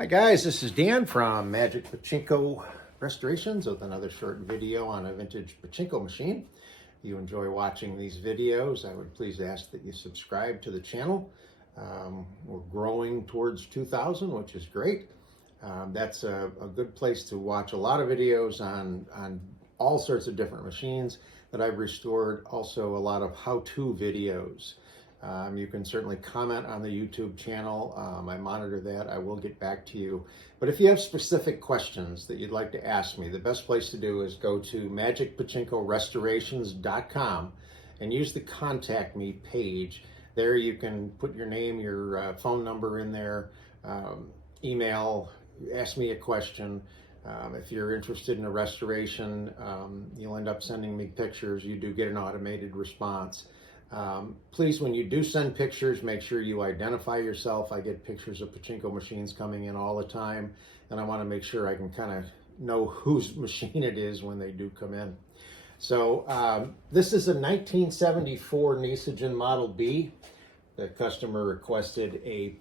Hi guys, this is Dan from Magic Pachinko Restorations with another short video on a vintage Pachinko machine. If you enjoy watching these videos, I would please ask that you subscribe to the channel. We're growing towards 2,000, which is great. That's a good place to watch a lot of videos on all sorts of different machines that I've restored. Also a lot of how-to videos. You can certainly comment on the YouTube channel. I monitor that. I will get back to you. But if you have specific questions that you'd like to ask me, the best place to do is go to magicpachinkorestorations.com and use the Contact Me page. There you can put your name, your phone number in there, email, ask me a question. If you're interested in a restoration, you'll end up sending me pictures. You do get an automated response. Please, when you do send pictures, make sure you identify yourself. I get pictures of Pachinko machines coming in all the time, and I want to make sure I can kind of know whose machine it is when they do come in. So this is a 1974 Nishijin Model B. The customer requested a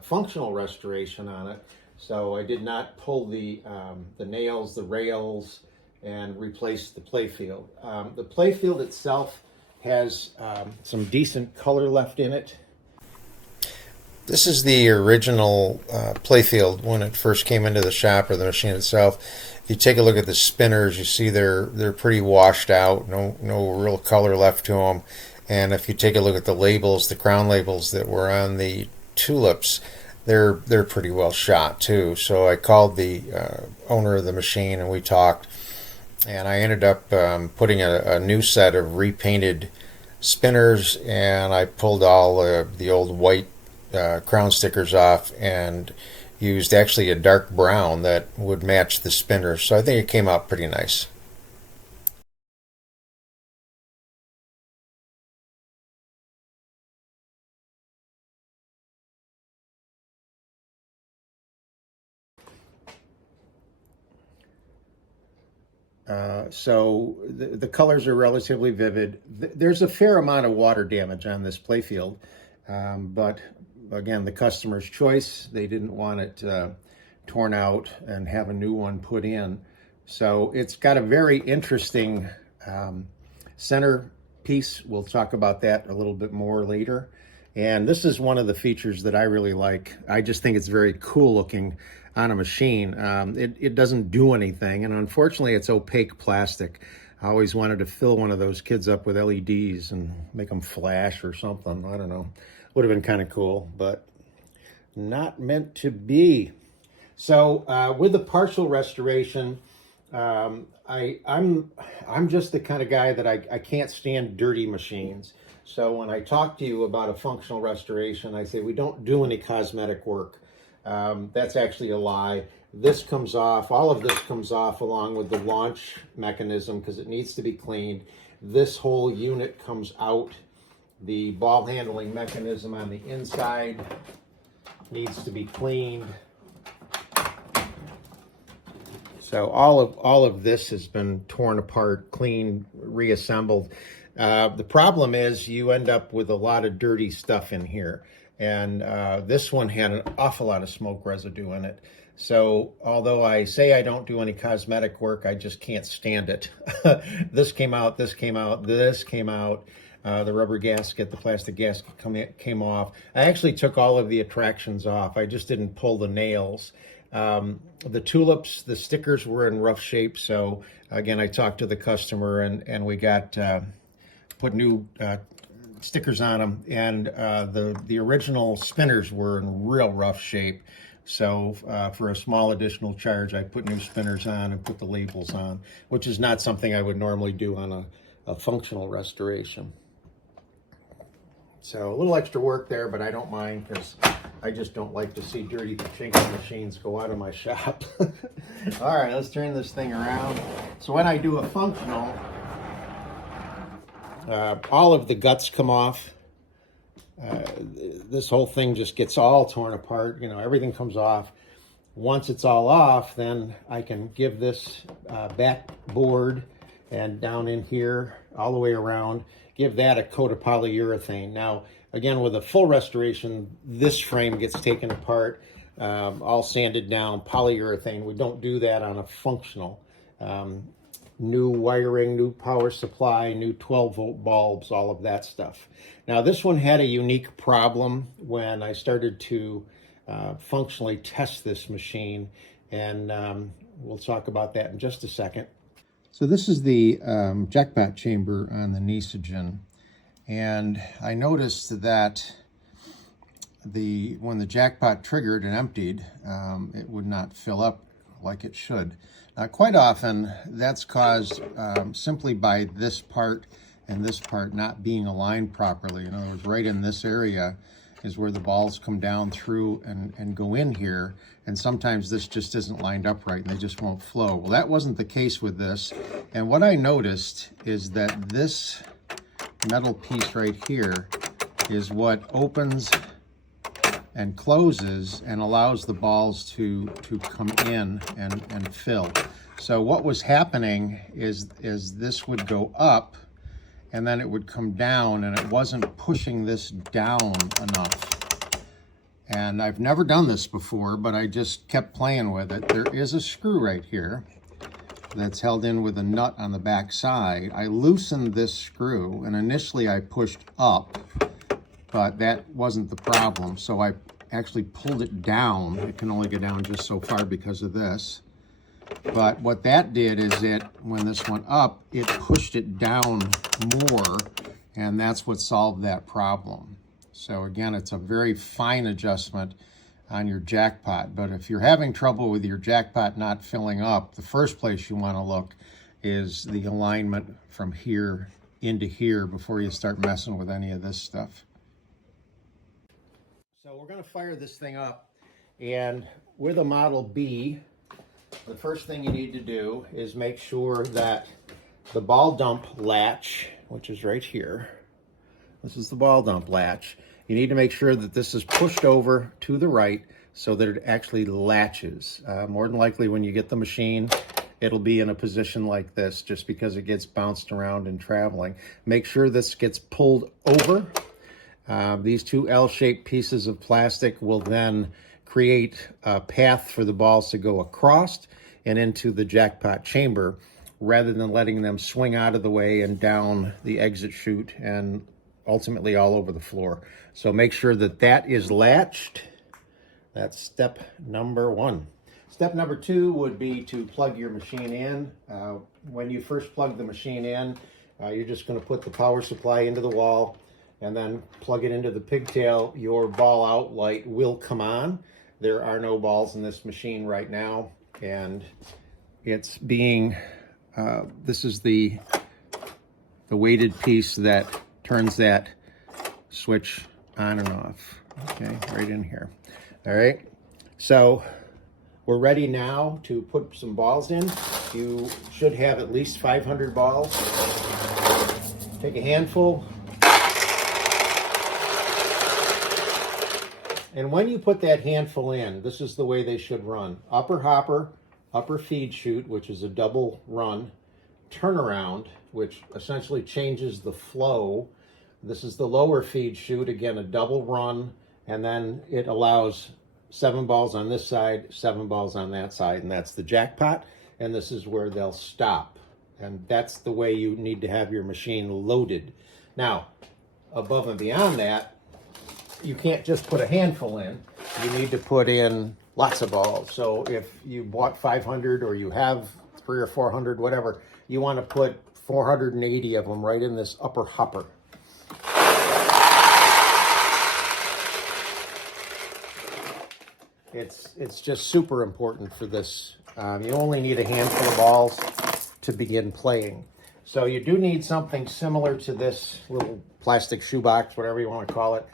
functional restoration on it, so I did not pull the nails, the rails, and replace the playfield. The playfield itself has some decent color left in it. This is the original playfield when it first came into the shop, or the machine itself. If you take a look at the spinners, you see they're pretty washed out, no real color left to them. And if you take a look at the labels, the crown labels that were on the tulips, they're pretty well shot too. So I called the owner of the machine and we talked. And I ended up putting a new set of repainted spinners, and I pulled all the old white crown stickers off and used actually a dark brown that would match the spinners. So I think it came out pretty nice. So the colors are relatively vivid. There's a fair amount of water damage on this playfield, but again, the customer's choice. They didn't want it torn out and have a new one put in. So it's got a very interesting center piece. We'll talk about that a little bit more later. And this is one of the features that I really like. I just think it's very cool looking on a machine. It doesn't do anything, and unfortunately it's opaque plastic. I always wanted to fill one of those kids up with LEDs and make them flash or something. I don't know. Would have been kind of cool, but not meant to be. So with the partial restoration, I'm just the kind of guy that I can't stand dirty machines. So when I talk to you about a functional restoration, I say we don't do any cosmetic work. That's actually a lie. This comes off, all of this comes off along with the launch mechanism because it needs to be cleaned. This whole unit comes out. The ball handling mechanism on the inside needs to be cleaned. So all of this has been torn apart, cleaned, reassembled. The problem is you end up with a lot of dirty stuff in here. And this one had an awful lot of smoke residue in it. So although I say I don't do any cosmetic work, I just can't stand it. This came out, this came out, this came out. The rubber gasket, the plastic gasket came off. I actually took all of the attractions off. I just didn't pull the nails. The tulips, the stickers were in rough shape. So again, I talked to the customer and we got put new stickers on them, and the original spinners were in real rough shape. So for a small additional charge, I put new spinners on and put the labels on, which is not something I would normally do on a functional restoration. So a little extra work there, but I don't mind because I just don't like to see dirty Pachinko machines go out of my shop. All right, let's turn this thing around. So when I do a functional, all of the guts come off. This whole thing just gets all torn apart. You know, everything comes off. Once it's all off, then I can give this backboard and down in here, all the way around, give that a coat of polyurethane. Now, again, with a full restoration, this frame gets taken apart. all sanded down polyurethane. We don't do that on a functional. New wiring, new power supply, new 12-volt bulbs, all of that stuff. Now this one had a unique problem when I started to functionally test this machine, and we'll talk about that in just a second. So this is the jackpot chamber on the Nishijin, and I noticed that when the jackpot triggered and emptied, it would not fill up like it should. Quite often, that's caused simply by this part and this part not being aligned properly. In other words, right in this area is where the balls come down through and go in here, and sometimes this just isn't lined up right and they just won't flow. Well, that wasn't the case with this, and what I noticed is that this metal piece right here is what opens and closes and allows the balls to come in and fill. So what was happening is this would go up and then it would come down, and it wasn't pushing this down enough. And I've never done this before, but I just kept playing with it. There is a screw right here that's held in with a nut on the back side. I loosened this screw, and initially I pushed up, but that wasn't the problem. So I actually pulled it down. It can only go down just so far because of this. But what that did is when this went up, it pushed it down more, and that's what solved that problem. So again, it's a very fine adjustment on your jackpot. But if you're having trouble with your jackpot not filling up, the first place you want to look is the alignment from here into here before you start messing with any of this stuff. So we're going to fire this thing up, and with a Model B, the first thing you need to do is make sure that the ball dump latch, which is right here, this is the ball dump latch, you need to make sure that this is pushed over to the right so that it actually latches. More than likely when you get the machine, it'll be in a position like this just because it gets bounced around and traveling. Make sure this gets pulled over. These two L-shaped pieces of plastic will then create a path for the balls to go across and into the jackpot chamber, rather than letting them swing out of the way and down the exit chute and ultimately all over the floor. So make sure that that is latched. That's step number one. Step number two would be to plug your machine in. When you first plug the machine in, you're just going to put the power supply into the wall and then plug it into the pigtail. Your ball out light will come on. There are no balls in this machine right now, and it's being, this is the weighted piece that turns that switch on and off. Okay, right in here. All right, so we're ready now to put some balls in. You should have at least 500 balls. Take a handful. And when you put that handful in, this is the way they should run. Upper hopper, upper feed chute, which is a double run, turnaround, which essentially changes the flow. This is the lower feed chute, again, a double run, and then it allows 7 balls on this side, 7 balls on that side, and that's the jackpot, and this is where they'll stop. And that's the way you need to have your machine loaded. Now, above and beyond that, you can't just put a handful in. You need to put in lots of balls. So if you bought 500 or you have 300 or 400, whatever, you want to put 480 of them right in this upper hopper. It's just super important for this. You only need a handful of balls to begin playing. So you do need something similar to this little plastic shoebox, whatever you want to call it.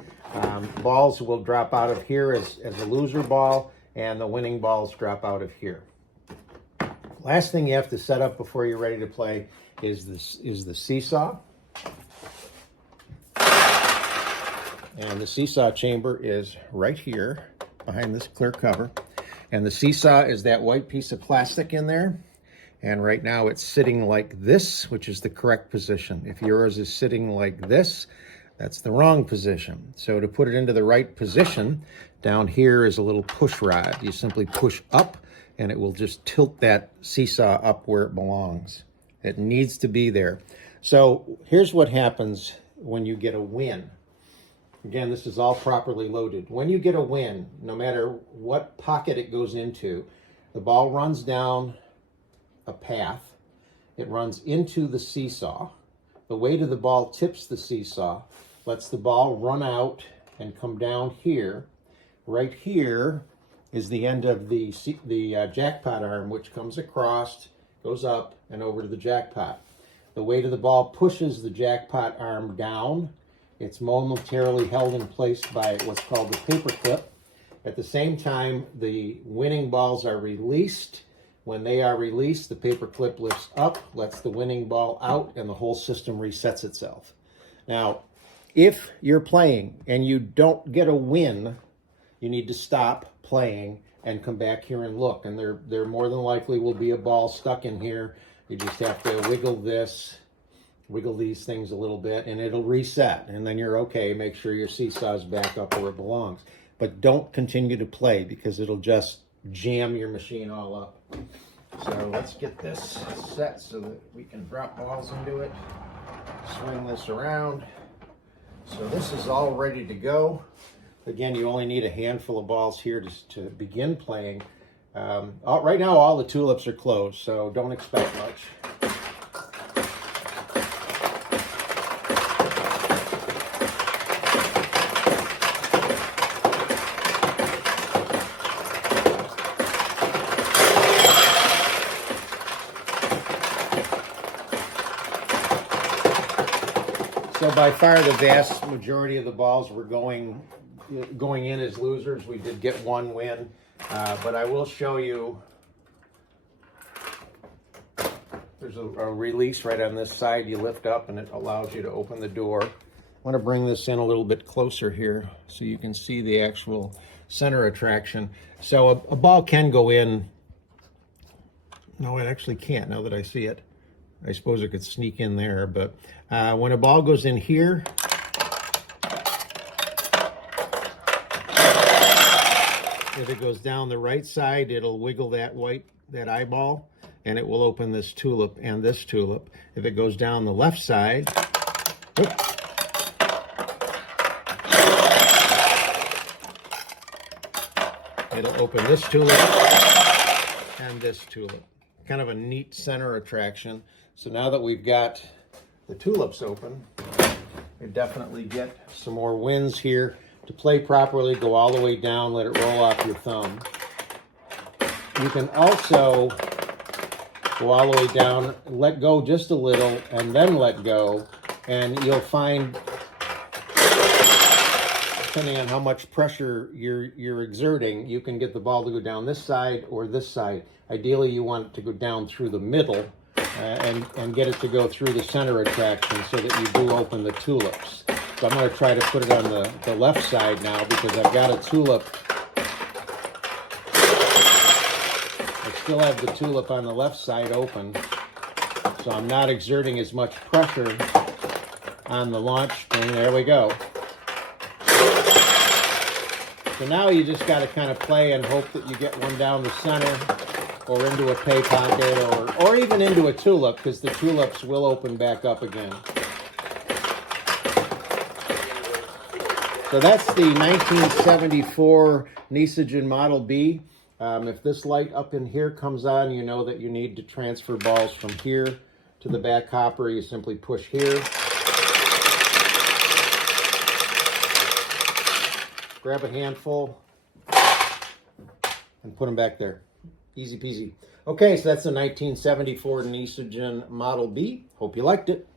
Balls will drop out of here as a loser ball, and the winning balls drop out of here. Last thing you have to set up before you're ready to play is the seesaw. And the seesaw chamber is right here behind this clear cover. And the seesaw is that white piece of plastic in there. And right now it's sitting like this, which is the correct position. If yours is sitting like this, That's the wrong position. So to put it into the right position, down here is a little push rod. You simply push up and it will just tilt that seesaw up where it belongs. It needs to be there. So here's what happens when you get a win. Again, this is all properly loaded. When you get a win, no matter what pocket it goes into, the ball runs down a path. It runs into the seesaw. The weight of the ball tips the seesaw, lets the ball run out and come down here. Right here is the end of the jackpot arm, which comes across, goes up and over to the jackpot. The weight of the ball pushes the jackpot arm down. It's momentarily held in place by what's called the paper clip. At the same time, the winning balls are released. When they are released, the paper clip lifts up, lets the winning ball out, and the whole system resets itself. Now, if you're playing and you don't get a win, you need to stop playing and come back here and look. And there more than likely will be a ball stuck in here. You just have to wiggle these things a little bit, and it'll reset. And then you're okay. Make sure your seesaw's back up where it belongs. But don't continue to play because it'll just jam your machine all up. So let's get this set so that we can drop balls into it. Swing this around. So this is all ready to go. Again, you only need a handful of balls here to begin playing. Right now, all the tulips are closed, so don't expect much. So by far the vast majority of the balls were going in as losers. We did get one win, but I will show you. There's a release right on this side. You lift up and it allows you to open the door. I want to bring this in a little bit closer here so you can see the actual center attraction. So a ball can go in. No, it actually can't now that I see it. I suppose it could sneak in there, but when a ball goes in here, if it goes down the right side, it'll wiggle that eyeball, and it will open this tulip and this tulip. If it goes down the left side, it'll open this tulip and this tulip. Kind of a neat center attraction. So now that we've got the tulips open, we definitely get some more wins here. To play properly, go all the way down, let it roll off your thumb. You can also go all the way down, let go just a little, and then let go, and you'll find, depending on how much pressure you're exerting, you can get the ball to go down this side or this side. Ideally, you want it to go down through the middle and get it to go through the center attraction so that you do open the tulips. So I'm going to try to put it on the left side now because I've got a tulip. I still have the tulip on the left side open, so I'm not exerting as much pressure on the launch spring. There we go. So now you just got to kind of play and hope that you get one down the center or into a pay pocket or even into a tulip, because the tulips will open back up again. So that's the 1974 Nishijin Model B. If this light up in here comes on, you know that you need to transfer balls from here to the back hopper. You simply push here. Grab a handful and put them back there. Easy peasy. Okay, so that's the 1974 Nishijin Model B. Hope you liked it.